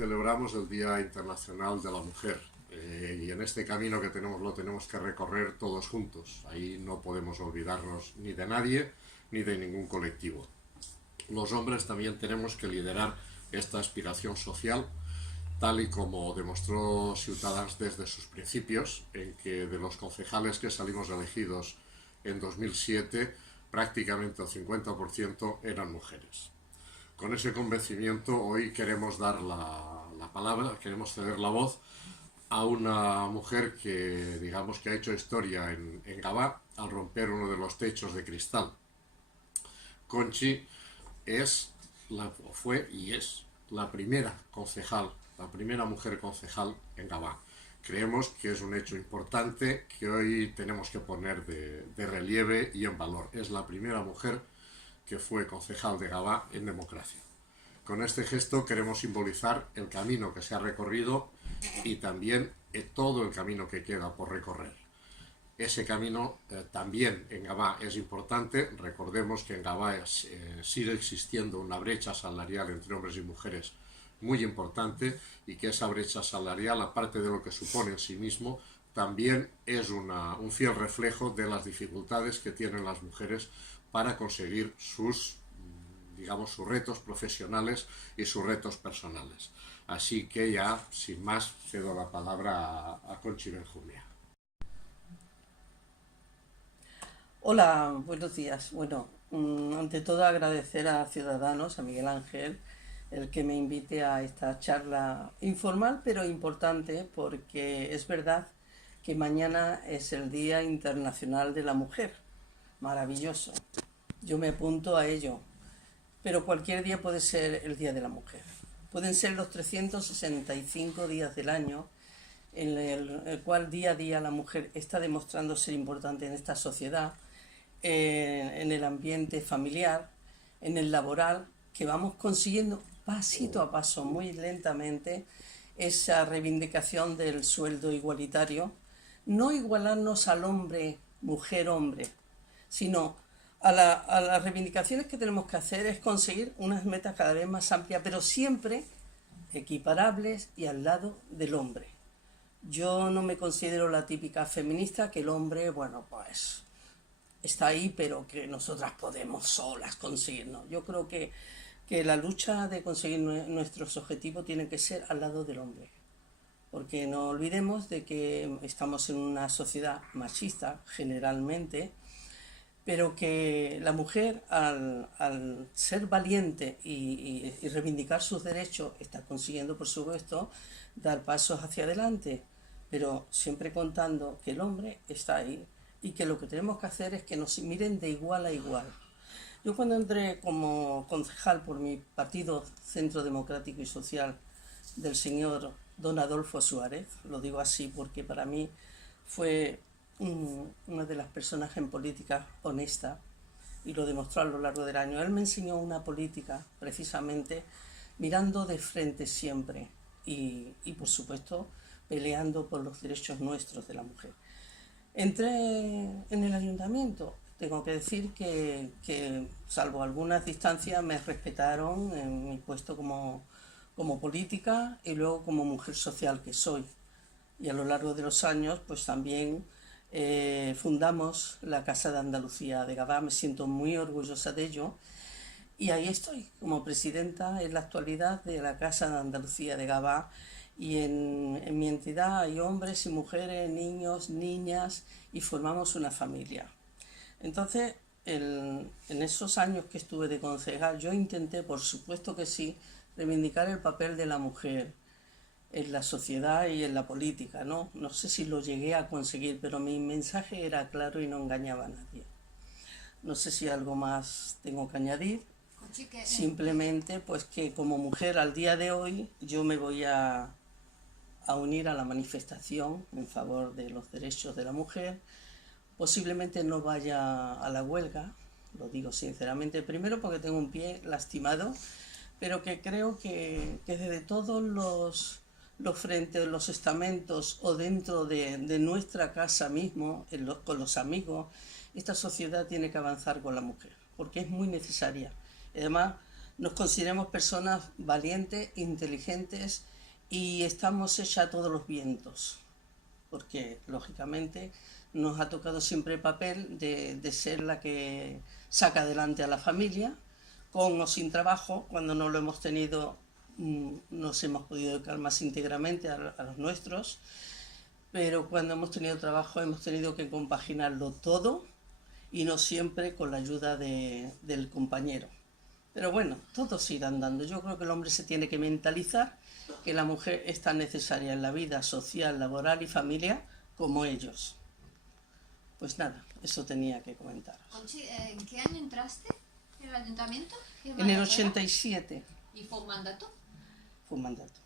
celebramos el Día Internacional de la Mujer y en este camino que tenemos lo tenemos que recorrer todos juntos. Ahí no podemos olvidarnos ni de nadie ni de ningún colectivo. Los hombres también tenemos que liderar esta aspiración social, tal y como demostró Ciutadans desde sus principios, en que de los concejales que salimos elegidos en 2007, prácticamente el 50% eran mujeres. Con ese convencimiento hoy queremos dar la palabra, queremos ceder la voz a una mujer que digamos que ha hecho historia en Gavà al romper uno de los techos de cristal. Conchi fue y es la primera concejal, la primera mujer concejal en Gavà. Creemos que es un hecho importante que hoy tenemos que poner de relieve y en valor. Es la primera mujer que fue concejal de Gavà en democracia. Con este gesto queremos simbolizar el camino que se ha recorrido y también todo el camino que queda por recorrer. Ese camino también en Gavà es importante. Recordemos que en Gavà sigue existiendo una brecha salarial entre hombres y mujeres muy importante y que esa brecha salarial, aparte de lo que supone en sí mismo, también es un fiel reflejo de las dificultades que tienen las mujeres para conseguir sus retos profesionales y sus retos personales. Así que ya, sin más, cedo la palabra a Conchi Benjumea. Hola, buenos días. Bueno, ante todo agradecer a Ciudadanos, a Miguel Ángel, el que me invite a esta charla informal pero importante, porque es verdad que mañana es el Día Internacional de la Mujer. Maravilloso. Yo me apunto a ello. Pero cualquier día puede ser el Día de la Mujer. Pueden ser los 365 días del año en el cual día a día la mujer está demostrando ser importante en esta sociedad, en el ambiente familiar, en el laboral, que vamos consiguiendo pasito a paso, muy lentamente, esa reivindicación del sueldo igualitario. No igualarnos al hombre, mujer, hombre, sino a las reivindicaciones que tenemos que hacer es conseguir unas metas cada vez más amplias, pero siempre equiparables y al lado del hombre. Yo no me considero la típica feminista que el hombre, bueno, pues está ahí, pero que nosotras podemos solas conseguirlo. Yo creo que la lucha de conseguir nuestros objetivos tiene que ser al lado del hombre. Porque no olvidemos de que estamos en una sociedad machista, generalmente, pero que la mujer, al ser valiente y reivindicar sus derechos, está consiguiendo, por supuesto, dar pasos hacia adelante, pero siempre contando que el hombre está ahí y que lo que tenemos que hacer es que nos miren de igual a igual. Yo cuando entré como concejal por mi partido Centro Democrático y Social del señor don Adolfo Suárez, lo digo así porque para mí fue una de las personas en política honesta y lo demostró a lo largo del año. Él me enseñó una política precisamente mirando de frente siempre y por supuesto peleando por los derechos nuestros de la mujer. Entré en el ayuntamiento. Tengo que decir que salvo algunas distancias me respetaron en mi puesto como política y luego como mujer social que soy. Y a lo largo de los años pues también fundamos la Casa de Andalucía de Gavà. Me siento muy orgullosa de ello y ahí estoy como presidenta en la actualidad de la Casa de Andalucía de Gavà. Y en mi entidad hay hombres y mujeres, niños, niñas y formamos una familia. Entonces, en esos años que estuve de concejal, yo intenté, por supuesto que sí, reivindicar el papel de la mujer en la sociedad y en la política, ¿no? No sé si lo llegué a conseguir, pero mi mensaje era claro y no engañaba a nadie. No sé si algo más tengo que añadir. Simplemente, pues que como mujer al día de hoy yo me voy a unir a la manifestación en favor de los derechos de la mujer. Posiblemente no vaya a la huelga, lo digo sinceramente, primero porque tengo un pie lastimado, pero que creo que desde todos los frentes, los estamentos o dentro de nuestra casa mismo, con los amigos, esta sociedad tiene que avanzar con la mujer, porque es muy necesaria. Además, nos consideramos personas valientes, inteligentes y estamos hechas a todos los vientos, porque lógicamente nos ha tocado siempre el papel de ser la que saca adelante a la familia, con o sin trabajo. Cuando no lo hemos tenido, nos hemos podido dedicar más íntegramente a los nuestros, pero cuando hemos tenido trabajo hemos tenido que compaginarlo todo y no siempre con la ayuda del compañero. Pero bueno, todo se irá andando. Yo creo que el hombre se tiene que mentalizar que la mujer es tan necesaria en la vida social, laboral y familiar como ellos. Pues nada, eso tenía que comentaros. Conchi, ¿en qué año entraste en el ayuntamiento? ¿Qué En el mandato era? 87 ¿Y fue un mandato? fue un mandato.